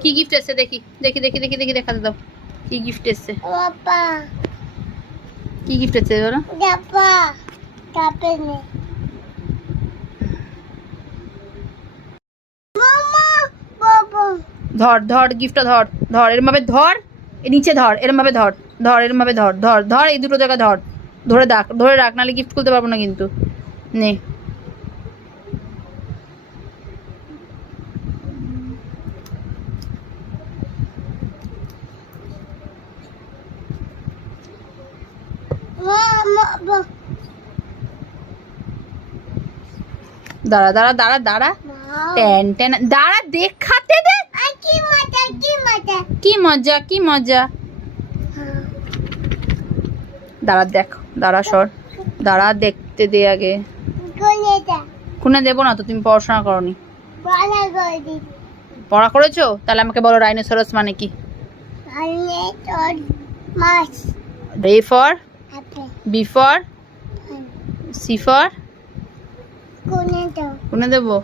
কি গিফট এসছে দেখি দেখি দেখি দেখি দেখি দেখাতে দাও কি গিফট এসছে কি গিফট এসছে বলো ধর ধর গিফটটা ধর ধর এরম ভাবে ধর নিচে ধর এরম ভাবে ধর ধর এরম ভাবে ধর ধর ধর এই দুটো জায়গা ধর ধরে রাখ নাহলে গিফট খুলতে পারবো না কিন্তু নে দাঁড়া দাঁড়া দাঁড়া দাঁড়া টেন টেন দাঁড়া দেখাতে দে কি মজা কি মজা দাঁড়া দেখ দাঁড়া সর দাঁড়া দেখতে দে আগে খুনে দেবো না তো তুমি পড়াশোনা করনি পড়া করেছো তাহলে আমাকে বলো রাইনোসরাস মানে কি A for B for C for কোনে দেবো